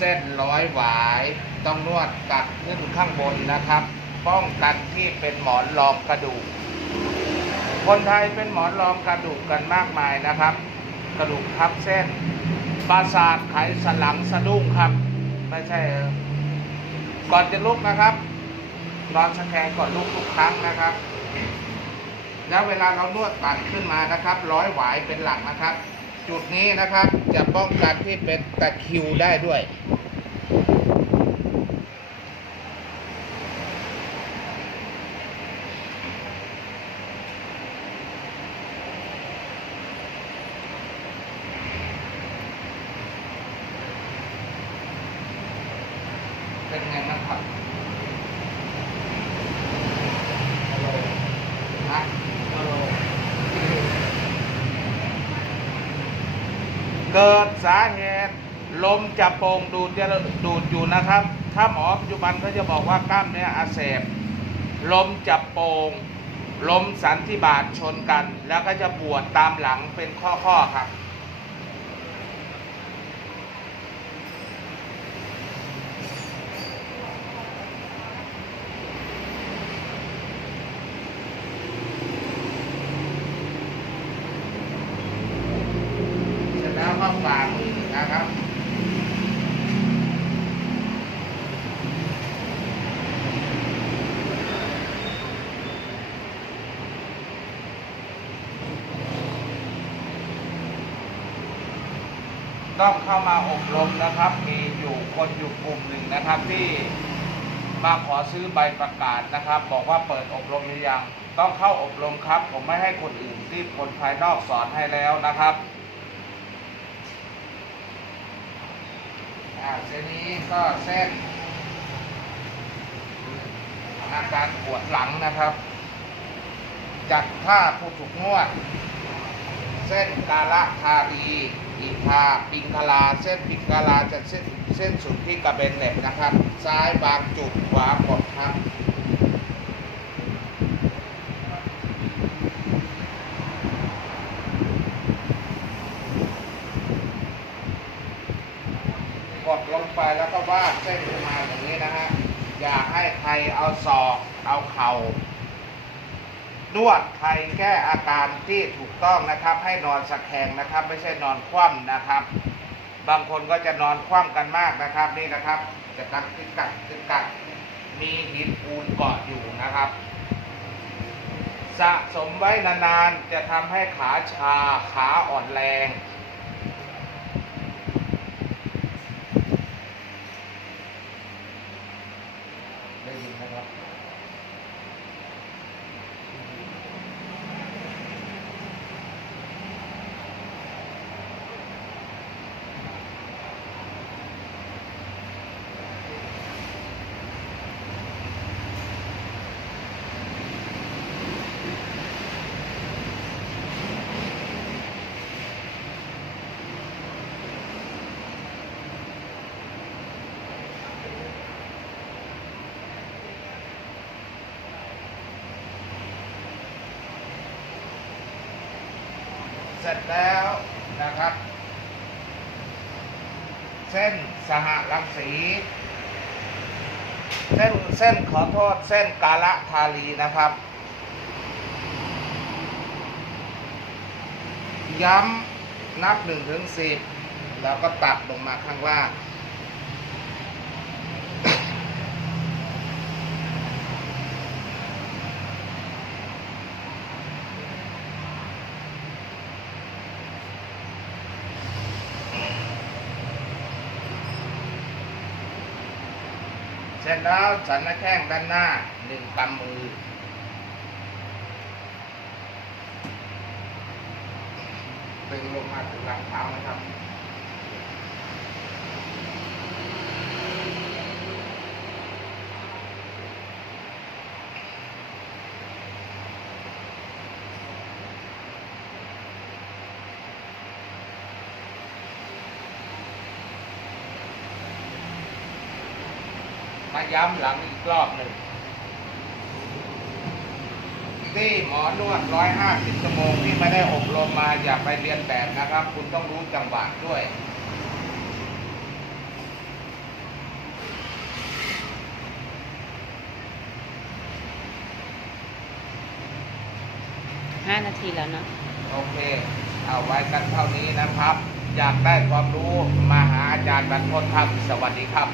เส้นร้อยหวาย ต้องนวดกัดขึ้นข้างบนนะครับ ป้องกันที่เป็นหมอนรองกระดูก คนไทยเป็นหมอนรองกระดูกกันมากมายนะครับ กระดูกทับเส้นประสาทไขสันหลังสะดุ้งครับ ไม่ใช่เออก่อนจะลุกนะครับนอนสแกนก่อนลุกทุกครั้งนะครับ แล้วเวลาเรานวดตัดขึ้นมานะครับ ร้อยหวายเป็นหลักนะครับ จุดนี้นะครับ จะป้องกันที่เป็นตะคิวได้ด้วย เป็นไงบ้างครับฮะ เกิดสาเหตุลมจะโป่งดูดจะดูดอยู่นะครับ ถ้าหมอปัจจุบันเขาจะบอกว่ากล้ามเนื้ออักเสบลมจับโป่งลมสันธิบาตชนกัน แล้วก็จะปวดตามหลังเป็นข้อๆครับ เสร็จแล้วก็ฝ่ามือนะครับ ต้องเข้ามาอบรมนะครับ มีอยู่คนอยู่กลุ่มหนึ่งนะครับ ที่มาขอซื้อใบประกาศนะครับ บอกว่าเปิดอบรมหรือยังต้องเข้าอบรมครับ ผมไม่ให้คนอื่นที่คนภายนอกสอนให้แล้วนะครับอ่าเส้นนี้ก็เส้นอาการปวดหลังนะครับ จากท่าผู้ถูกนวด เส้นกาละทารีอีพาปิงคลา เส้นปิงคลาจะเส้นเส้นสุดที่กระเบนเหล็บนะครับ ซ้ายบางจุดขวาหมดครับกดลงไปแล้วก็วาดเส้นขึ้นมาอย่างนี้นะฮะ อย่าให้ใครเอาศอก เอาเข่า นวดไทยแก้อาการที่ถูกต้องนะครับ ให้นอนสะแคงนะครับ ไม่ใช่นอนคว่ำนะครับ บางคนก็จะนอนคว่ำกันมากนะครับนี่นะครับ จะกักตึกกักตึกกักมีหินปูนเกาะอยู่นะครับ สะสมไว้นานๆจะทำให้ขาชาขาอ่อนแรง เสร็จแล้วนะครับ เส้นสหรังสีเส้นเส้นขอโทษเส้นกาละทาลีนะครับ ย้ำนับหนึ่งถึงสิบแล้วก็ตัดลงมาข้างล่าง ร็จแล้วสันหน้าแข้งด้านหน้าหนึ่งกำมือตึงลงมาถึงหลังเท้านะครับ ย้ำหลังอีกรอบหนึ่งที่หมอนวดร้อยห้าสิบชั่วโมงที่ไม่ได้อบรมมาอย่าไปเรียนแบบนะครับ คุณต้องรู้จังหวะด้วย ห้านาทีแล้วเนอะโอเค เอาไว้กันเท่านี้นะครับ อยากได้ความรู้มาหาอาจารย์บรรพตครับ สวัสดีครับ